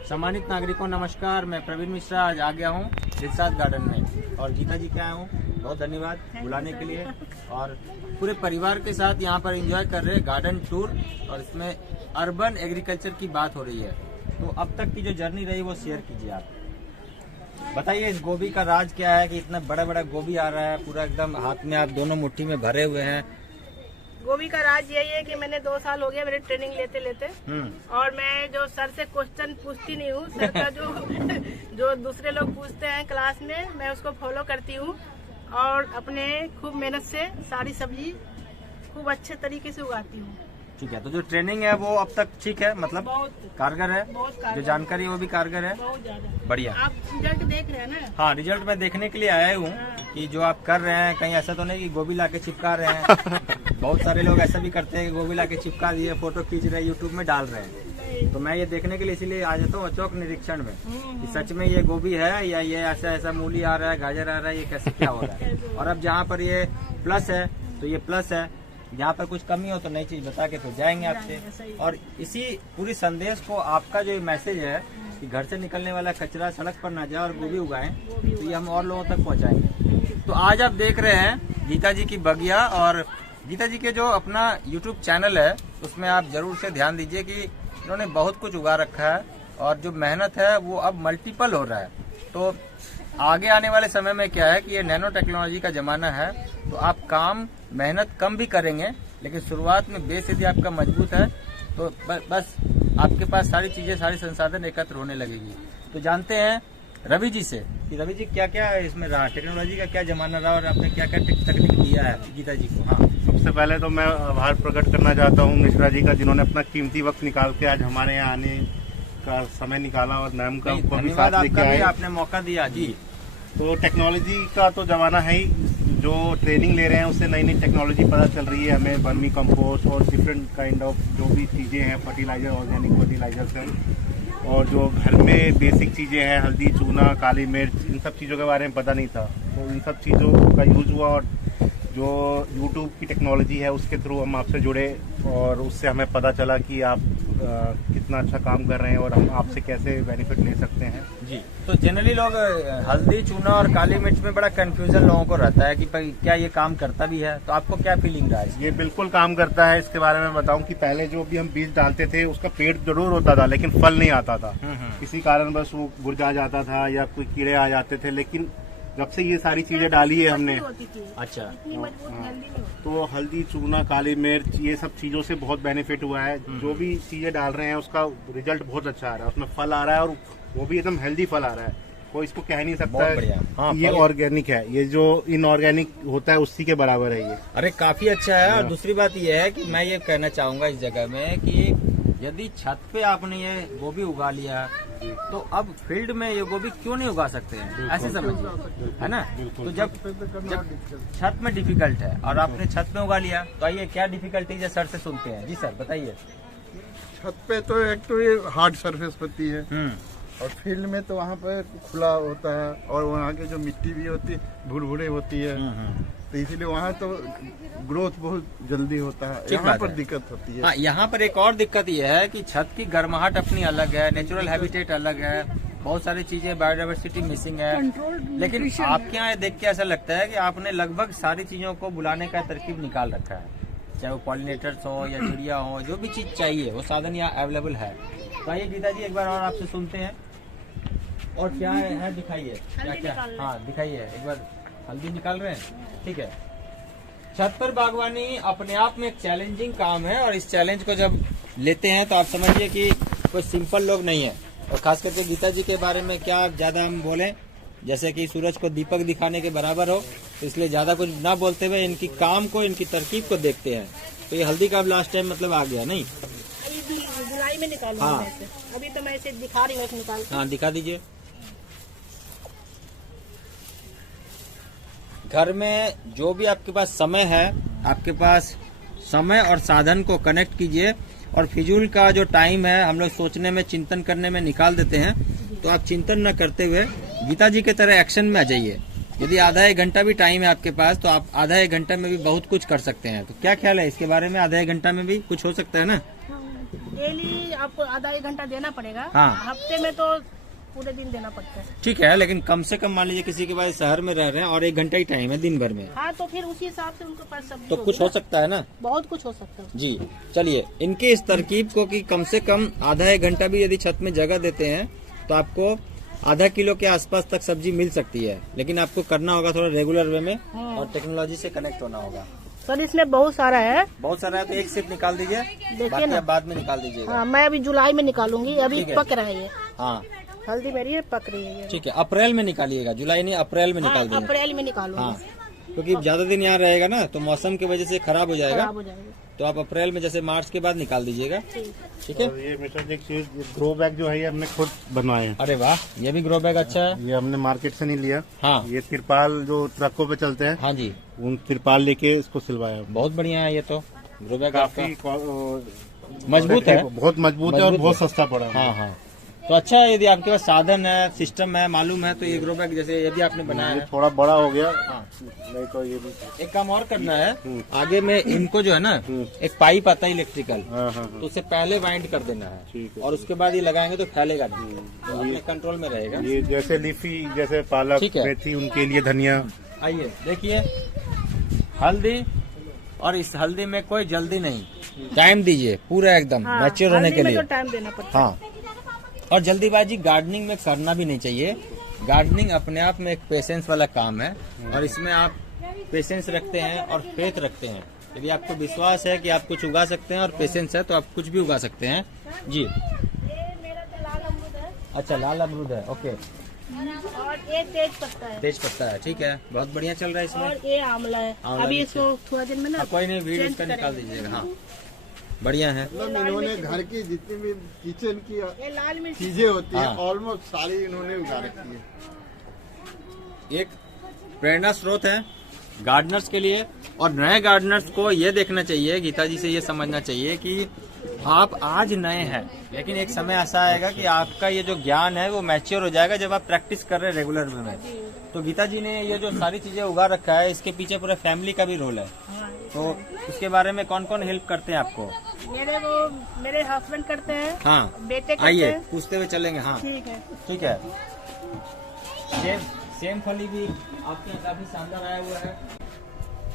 सम्मानित नागरिकों नमस्कार, मैं प्रवीण मिश्रा आज आ गया हूँ दिलसाद गार्डन में और गीता जी के आया हूँ। बहुत धन्यवाद बुलाने के लिए और पूरे परिवार के साथ यहाँ पर एंजॉय कर रहे हैं गार्डन टूर और इसमें अर्बन एग्रीकल्चर की बात हो रही है। तो अब तक की जो जर्नी रही वो शेयर कीजिए आप। बताइए इस गोभी का राज क्या है कि इतना बड़ा बड़ा गोभी आ रहा है, पूरा एकदम हाथ में आप दोनों मुट्ठी में भरे हुए हैं। गोभी का राज यही है कि मैंने 2 साल हो गया मेरे ट्रेनिंग लेते लेते और मैं जो सर से क्वेश्चन पूछती नहीं हूँ, सर का जो दूसरे लोग पूछते हैं क्लास में मैं उसको फॉलो करती हूँ और अपने खूब मेहनत से सारी सब्जी खूब अच्छे तरीके से उगाती हूँ। ठीक है, तो जो ट्रेनिंग है वो अब तक ठीक है, मतलब बहुत कारगर है, बहुत कारगर, जो जानकारी है वो भी कारगर है, बहुत ज्यादा बढ़िया। आप रिजल्ट देख रहे हैं ना? हाँ, रिजल्ट मैं देखने के लिए आया हूँ कि जो आप कर रहे हैं कहीं ऐसा तो नहीं कि गोभी लाके चिपका रहे हैं। बहुत सारे लोग ऐसा भी करते हैं कि गोभी लाके चिपका दिए, फोटो खींच रहे हैं, यूट्यूब में डाल रहे हैं। तो मैं ये देखने के लिए इसीलिए आ जाता हूँ अचौक निरीक्षण में कि सच में ये गोभी है या ये ऐसा ऐसा मूली आ रहा है, गाजर आ रहा है, ये कैसे क्या हो रहा है। और अब जहाँ पर ये प्लस है तो ये प्लस है, यहाँ पर कुछ कमी हो तो नई चीज बता के फिर जाएंगे आपसे। और इसी पूरी संदेश को आपका जो मैसेज है कि घर से निकलने वाला कचरा सड़क पर ना जाए और गोभी उगाएं, तो ये हम और लोगों तक पहुँचाएंगे। तो आज आप देख रहे हैं गीता जी की बगिया और गीता जी के जो अपना YouTube चैनल है उसमें आप जरूर से ध्यान दीजिए कि इन्होंने बहुत कुछ उगा रखा है और जो मेहनत है वो अब मल्टीपल हो रहा है। तो आगे आने वाले समय में क्या है कि ये नैनो टेक्नोलॉजी का जमाना है, तो आप काम मेहनत कम भी करेंगे लेकिन शुरुआत में बेस यदि आपका मजबूत है तो बस आपके पास सारी चीजें सारी संसाधन एकत्र होने लगेगी। तो जानते हैं रवि जी से कि रवि जी क्या क्या इसमें रहा, टेक्नोलॉजी का क्या जमाना रहा और आपने क्या क्या तकनीक दिया है गीता जी को। हाँ, सबसे पहले तो मैं आभार प्रकट करना चाहता हूँ मिश्रा जी का, जिन्होंने अपना कीमती वक्त निकाल के आज हमारे यहाँ आने का समय निकाला और मैम का धन्यवाद आपका भी, आपने मौका दिया जी। तो टेक्नोलॉजी का तो जमाना है ही, जो ट्रेनिंग ले रहे हैं उससे नई नई टेक्नोलॉजी पता चल रही है हमें, वर्मी कंपोस्ट और डिफरेंट काइंड ऑफ जो भी चीज़ें हैं, फर्टिलाइजर, ऑर्गेनिक फर्टिलाइजर्स हैं, और जो घर में बेसिक चीज़ें हैं, हल्दी, चूना, काली मिर्च, इन सब चीज़ों के बारे में पता नहीं था। तो इन सब चीज़ों का यूज़ हुआ और जो YouTube की टेक्नोलॉजी है उसके थ्रू हम आपसे जुड़े और उससे हमें पता चला कि आप कितना अच्छा काम कर रहे हैं और हम आपसे कैसे बेनिफिट ले सकते हैं जी। तो जनरली लोग हल्दी, चूना और काली मिर्च में बड़ा कंफ्यूजन लोगों को रहता है कि क्या ये काम करता भी है, तो आपको क्या फीलिंग रहा है? ये बिल्कुल काम करता है। इसके बारे में बताऊं कि पहले जो भी हम बीज डालते थे उसका पेड़ जरूर होता था लेकिन फल नहीं आता था, किसी कारण बस वो मुरझा जाता था या कोई कीड़े आ जाते थे। लेकिन जब से ये सारी चीजें डाली है हमने, अच्छा, तो हल्दी, चूना, काली मिर्च, ये सब चीजों से बहुत बेनिफिट हुआ है। जो भी चीजें डाल रहे हैं उसका रिजल्ट बहुत अच्छा आ रहा है, उसमें फल आ रहा है और वो भी एकदम हेल्दी फल आ रहा है। कोई इसको कह नहीं सकता है हाँ, ये ऑर्गेनिक है, ये जो इनऑर्गेनिक होता है उसी के बराबर है ये। अरे काफी अच्छा है। और दूसरी बात ये है कि मैं ये कहना चाहूंगा इस जगह में कि यदि छत पे आपने ये गोभी उगा लिया तो अब फील्ड में ये गोभी क्यों नहीं उगा सकते हैं, ऐसे समझिए, है ना। तो जब छत में डिफिकल्ट है और आपने छत में उगा लिया, तो आइए क्या डिफिकल्टीज है सर से सुनते हैं। जी सर बताइए। छत पे तो एक तो ये हार्ड सरफेस होती है और फील्ड में तो वहाँ पे खुला होता है और वहाँ की जो मिट्टी भी होती है भुरभुरे होती है, तो इसीलिए वहाँ तो ग्रोथ बहुत जल्दी होता है, यहाँ पर दिक्कत होती है। हाँ, यहाँ पर एक और दिक्कत ये है कि छत की गर्माहट अपनी अलग है, नेचुरल हैबिटेट अलग है, बहुत सारी चीजें, बायोडाइवर्सिटी मिसिंग है। लेकिन आपके यहाँ देख के ऐसा लगता है कि आपने लगभग सारी चीजों को बुलाने का तरकीब निकाल रखा है, चाहे वो पॉलिनेटर्स हो या चिड़िया हो, जो भी चीज चाहिए वो साधन यहाँ अवेलेबल है। तो आइए गीता जी एक बार और आपसे सुनते हैं और क्या है दिखाइए, क्या क्या। हाँ दिखाइए एक बार। हल्दी निकाल रहे हैं, ठीक है। छत पर बागवानी अपने आप में एक चैलेंजिंग काम है और इस चैलेंज को जब लेते हैं तो आप समझिए कि कोई सिंपल लोग नहीं है। और खास करके गीता जी के बारे में क्या ज्यादा हम बोलें, जैसे कि सूरज को दीपक दिखाने के बराबर हो, तो इसलिए ज्यादा कुछ ना बोलते हुए इनकी काम को, इनकी तरकीब को देखते हैं। तो ये हल्दी का अब लास्ट टाइम मतलब आ गया नहीं, जुलाई में निकालूंगा। हाँ। अभी तो मैं इसे दिखा रही हूँ, निकाल। हाँ दिखा दीजिए। घर में जो भी आपके पास समय है, आपके पास समय और साधन को कनेक्ट कीजिए और फिजूल का जो टाइम है हम लोग सोचने में, चिंतन करने में निकाल देते हैं, तो आप चिंतन न करते हुए गीता जी के तरह एक्शन में आ जाइए। यदि आधा एक घंटा भी टाइम है आपके पास तो आप आधा एक घंटा में भी बहुत कुछ कर सकते हैं। तो क्या ख्याल है इसके बारे में, आधा एक घंटा में भी कुछ हो सकता है ना? डेली आपको आधा एक घंटा देना पड़ेगा। हाँ। हफ्ते में तो पूरे दिन देना पड़ता है। ठीक है, लेकिन कम से कम मान लीजिए किसी के पास शहर में रह रहे हैं और 1 घंटा ही टाइम है दिन भर में, हाँ, तो फिर उसी हिसाब से उनके पास सब्जी तो होगी कुछ ना। हो सकता है ना। बहुत कुछ हो सकता है। जी चलिए, इनके इस तरकीब को कि कम से कम आधा 1 घंटा भी यदि छत में जगह देते हैं तो आपको आधा किलो के आसपास तक सब्जी मिल सकती है, लेकिन आपको करना होगा थोड़ा रेगुलर वे में और टेक्नोलॉजी से कनेक्ट होना होगा। सर इसमें बहुत सारा है। बहुत सारा है तो एक सिर्फ निकाल दीजिए, देखिए बाकी ना। आप बाद में निकाल दीजिएगा। हाँ, मैं अभी जुलाई में निकालूंगी, अभी ठीक है। पक रहा है ये। हाँ हल्दी मेरी ये पक रही है ये। ठीक है, अप्रैल में निकालिएगा, जुलाई नहीं अप्रैल में हाँ, निकाल दीजिए। अप्रैल में निकालूंगी। हाँ, क्योंकि ज्यादा दिन यहाँ रहेगा ना तो मौसम की वजह से खराब हो जाएगा, खराब हो जाएगी। तो आप अप्रैल में जैसे मार्च के बाद निकाल दीजिएगा। ठीक है। और ये मिस्टर जी एक चीज, ग्रो बैग जो है ये हमने खुद बनवाए हैं। अरे वाह, ये भी ग्रो बैग अच्छा है। ये हमने मार्केट से नहीं लिया। हाँ ये तिरपाल जो ट्रकों पे चलते हैं, हाँ जी, उन तिरपाल लेके इसको सिलवाया। बहुत बढ़िया है ये तो ग्रो बैग काफी आपका मजबूत है। बहुत मजबूत है और मजबूत बहुत है। सस्ता पड़ा। हाँ हाँ, तो अच्छा है यदि आपके पास साधन है, सिस्टम है, मालूम है, तो ये ग्रो बैग जैसे ये भी आपने बनाया ये है। थोड़ा बड़ा हो गया, हाँ। नहीं तो ये भी। एक काम और करना है, आगे में इनको जो है ना एक पाइप आता है इलेक्ट्रिकल, हाँ हाँ तो उसे पहले वाइंड कर देना है ठीक है। और उसके बाद ये लगाएंगे तो फैलेगा नहीं, तो अपने कंट्रोल में रहेगा। ये जैसे लीफी, जैसे पालक, ठीक है। मेथी, उनके लिए धनिया। आइए देखिए, हल्दी, और इस हल्दी में कोई जल्दी नहीं, टाइम दीजिए पूरा एकदम हाँ, मैच्योर होने हल्दी के में लिए। तो टाइम देना पड़ता है। हाँ, और जल्दीबाजी गार्डनिंग में करना भी नहीं चाहिए। गार्डनिंग अपने आप में एक पेशेंस वाला काम है, और इसमें आप पेशेंस रखते हैं और फेथ रखते हैं। यदि आपको विश्वास है कि आप कुछ उगा सकते हैं और पेशेंस है तो आप कुछ भी उगा सकते हैं। जी, ये मेरा तो लाल अमरूद है अच्छा लाल अमरूद है, ओके, और ये तेज पत्ता है तेज पत्ता है, ठीक है, बहुत बढ़िया चल रहा है इसमें। और ये आंवला है। आंवला अभी भी इसको थोड़ा दिन में ना हाँ, कोई नहीं, वीड change इसका निकाल करेंगे। दीजिएगा। हाँ, बढ़िया है। मतलब इन्होंने घर की जितनी भी किचन की ये लाल मिर्च चीजें होती हैं हाँ। ऑलमोस्ट सारी इन्होंने उगा रखी है। एक प्रेरणा स्रोत है गार्डनर्स के लिए, और नए गार्डनर्स को ये देखना चाहिए, गीता जी से ये समझना चाहिए कि आप आज नए हैं, लेकिन एक समय ऐसा आएगा कि आपका ये जो ज्ञान है वो मैच्योर हो जाएगा जब आप प्रैक्टिस कर रहे हैं रेगुलर वे में। तो गीता जी ने ये जो सारी चीजें उगा रखा है, इसके पीछे पूरा फैमिली का भी रोल है। हाँ, तो इसके बारे में कौन कौन हेल्प करते हैं आपको? मेरे हस्बैंड करते हैं, हाँ, बेटे करते आइए हैं। पूछते हुए चलेंगे। हाँ ठीक है। ठीक है। सेम फली भी आपके यहाँ काफी शानदार आया हुआ है।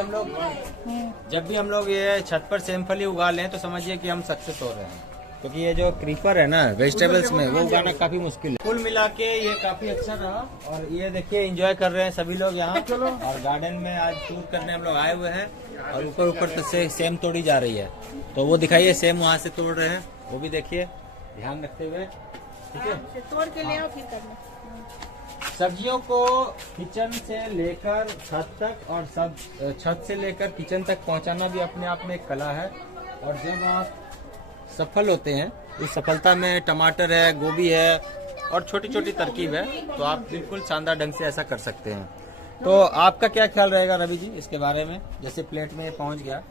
हम लोग जब भी हम लोग ये छत पर सेम फली उगा लें तो समझिए कि हम सक्सेस हो रहे हैं, क्योंकि ये जो क्रीपर है ना वेजिटेबल्स में, वो उगाना काफी मुश्किल है। कुल मिला के ये काफी अच्छा रहा, और ये देखिए एंजॉय कर रहे हैं सभी लोग यहाँ। और गार्डन में आज टूर करने हम लोग आए हुए हैं, और ऊपर ऊपर तक से सेम तोड़ी जा रही है, तो वो दिखाइए सेम वहाँ से तोड़ रहे हैं, वो भी देखिए ध्यान रखते हुए। ठीक है, इसे तोड़ के ले आओ फिर करना। सब्जियों को किचन से लेकर छत तक, और सब छत से लेकर किचन तक पहुंचाना भी अपने आप में एक कला है। और जब आप सफल होते हैं, उस सफलता में टमाटर है, गोभी है और छोटी छोटी तरकीब है, तो आप बिल्कुल शानदार ढंग से ऐसा कर सकते हैं। तो आपका क्या ख्याल रहेगा रवि जी इसके बारे में? जैसे प्लेट में ये पहुंच गया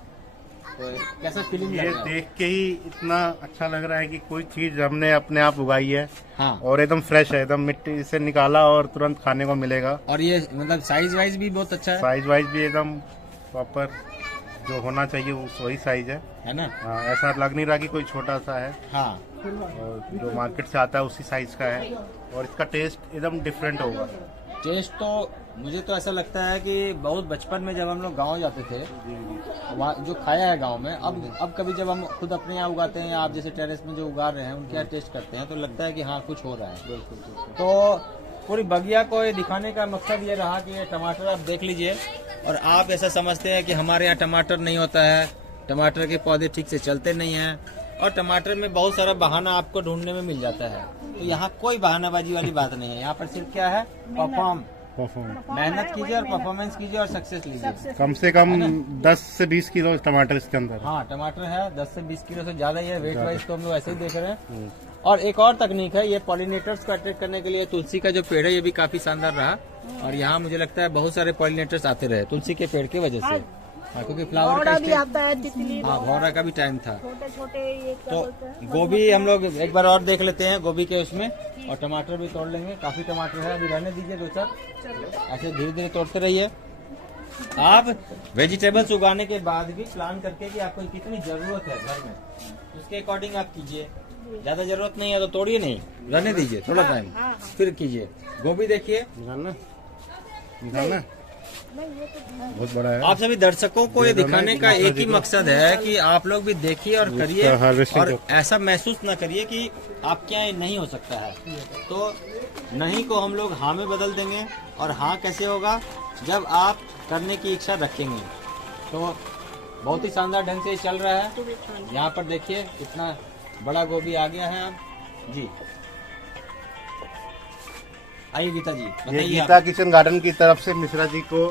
तो कैसा फीलिंग ये लग रहा है? देख के ही इतना अच्छा लग रहा है कि कोई चीज हमने अपने आप उगाई है, हाँ, और एकदम फ्रेश है, एकदम मिट्टी से निकाला और तुरंत खाने को मिलेगा। और ये मतलब साइज वाइज भी बहुत अच्छा है साइज वाइज भी एकदम प्रॉपर जो होना चाहिए वही साइज है ना? हाँ, ऐसा लग नहीं रहा कि कोई छोटा सा है, हाँ, और जो मार्केट से आता है उसी साइज का है, और इसका टेस्ट एकदम डिफरेंट होगा। टेस्ट तो मुझे तो ऐसा लगता है कि बहुत बचपन में जब हम लोग गांव जाते थे, वहाँ जो खाया है गांव में, अब कभी जब हम खुद अपने यहाँ उगाते हैं, आप जैसे टेरेस में जो उगा रहे हैं उनके यहाँ टेस्ट करते हैं, तो लगता है कि हाँ कुछ हो रहा है। तो पूरी बगिया को ये दिखाने का मकसद ये रहा कि ये टमाटर आप देख लीजिए, और आप ऐसा समझते हैं कि हमारे यहाँ टमाटर नहीं होता है, टमाटर के पौधे ठीक से चलते नहीं हैं, और टमाटर में बहुत सारा बहाना आपको ढूंढने में मिल जाता है। तो यहाँ कोई बहानाबाजी वाली बात नहीं है, यहाँ पर सिर्फ क्या है, मेहनत कीजिए और परफॉर्मेंस कीजिए और सक्सेस लीजिए। कम से कम 10 से 20 किलो टमाटर इसके अंदर। हाँ, टमाटर है 10 से 20 किलो से ज्यादा ही है, वेट वाइज तो हम लोग ऐसे ही देख रहे हैं। और एक और तकनीक है, ये पॉलिनेटर्स को अट्रैक्ट करने के लिए तुलसी का जो पेड़ है ये भी काफी शानदार रहा, और यहाँ मुझे लगता है बहुत सारे पॉलिनेटर्स आते रहे तुलसी के पेड़ की वजह से। हाँ, क्योंकि फ्लावर भौरा का भी स्टेज, आता है, तितली, हाँ भौरा का भी टाइम था। छोटे छोटे ये क्या तो बोलते हैं? गोभी हम लोग एक बार और देख लेते हैं गोभी के उसमें, और टमाटर भी तोड़ लेंगे, काफी टमाटर है, अभी रहने दीजिए 2-4, ऐसे धीरे धीरे तोड़ते रहिए। आप वेजिटेबल्स उगाने के बाद भी प्लान करके कि आपको कितनी जरूरत है घर में, उसके अकॉर्डिंग आप कीजिए। ज्यादा जरूरत नहीं है तो तोड़िए नहीं, रहने दीजिए थोड़ा टाइम, फिर कीजिए। गोभी देखिए, निकालना बहुत बड़ा है। आप सभी दर्शकों को ये दिखाने का एक ही मकसद है कि आप लोग भी देखिए और करिए, और ऐसा महसूस न करिए कि आपके यहाँ ये नहीं हो सकता है। तो नहीं को हम लोग हाँ में बदल देंगे, और हाँ कैसे होगा, जब आप करने की इच्छा रखेंगे। तो बहुत ही शानदार ढंग से चल रहा है। यहाँ पर देखिए कितना बड़ा गोभी आ गया है। आप जी आइए गीता जी, ये बताइए गीता किचन गार्डन की तरफ से मिश्रा जी को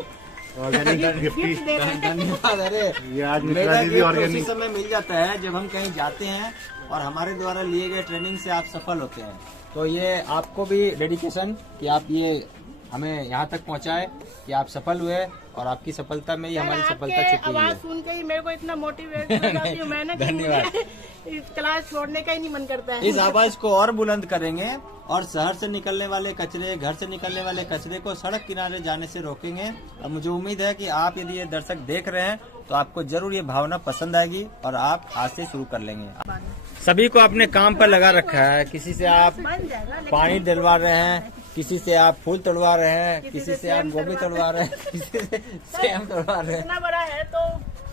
ऑर्गेनिक गिफ्ट। धन्यवाद। अरे ये आज मेरा मिश्रा जी भी गिफ्ट उसी ऑर्गेनिक। समय मिल जाता है जब हम कहीं जाते हैं और हमारे द्वारा लिए गए ट्रेनिंग से आप सफल होते हैं। तो ये आपको भी डेडिकेशन कि आप ये हमें यहाँ तक पहुँचाए कि आप सफल हुए, और आपकी सफलता में ही हमारी सफलता छुपी हुई आवाज है। सुन के ही मेरे को इतना मोटिवेट हो जाती हूँ मैं ना कि धन्यवाद। मुझे इस क्लास छोड़ने का ही नहीं मन करता है। इस आवाज को और बुलंद करेंगे, और शहर से निकलने वाले कचरे, घर से निकलने वाले कचरे को सड़क किनारे जाने से रोकेंगे। और मुझे उम्मीद है कि आप यदि ये दर्शक देख रहे हैं तो आपको जरूर ये भावना पसंद आएगी, और आप आज से शुरू कर लेंगे। सभी को अपने काम पर लगा रखा है। किसी से आप बन जाएगा, लेकिन पानी डलवा रहे हैं, किसी से आप फूल तोड़वा रहे हैं, किसी से से आप सेम गोभी तोड़वा रहे हैं, किसी से सेम तोड़वा रहे हैं। इतना बड़ा है तो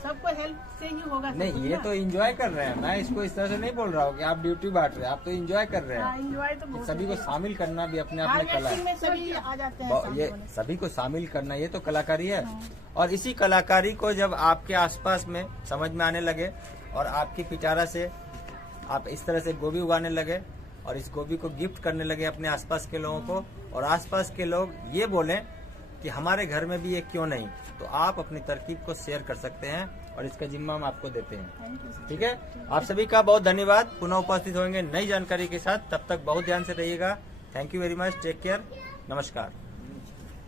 सबको हेल्प से ही होगा। सब नहीं, कुछ ये ना। तो एंजॉय कर रहे हैं। मैं इसको इस तरह से नहीं बोल रहा हूँ कि आप ड्यूटी बांट रहे हैं, आप तो एंजॉय कर रहे हाँ, हैं। एंजॉय तो बहुत सभी को है। शामिल करना भी अपने आप में कला हार्वेस्टिंग है। में सभी आ जाते हैं ये सामने वाले। सभी को शामिल करना, ये तो कलाकारी है। और इसी कलाकारी को जब आपके आसपास में समझ में आने लगे, और आपकी पिटारा से आप इस तरह से गोभी उगाने लगे, और इस गोभी को गिफ्ट करने लगे अपने आसपास के लोगों को, और आसपास के लोग ये बोलें कि हमारे घर में भी ये क्यों नहीं, तो आप अपनी तरकीब को शेयर कर सकते हैं, और इसका जिम्मा हम आपको देते हैं। ठीक है, आप सभी का बहुत धन्यवाद। पुनः उपस्थित होंगे नई जानकारी के साथ, तब तक बहुत ध्यान से रहिएगा। Thank you very much, take care, नमस्कार।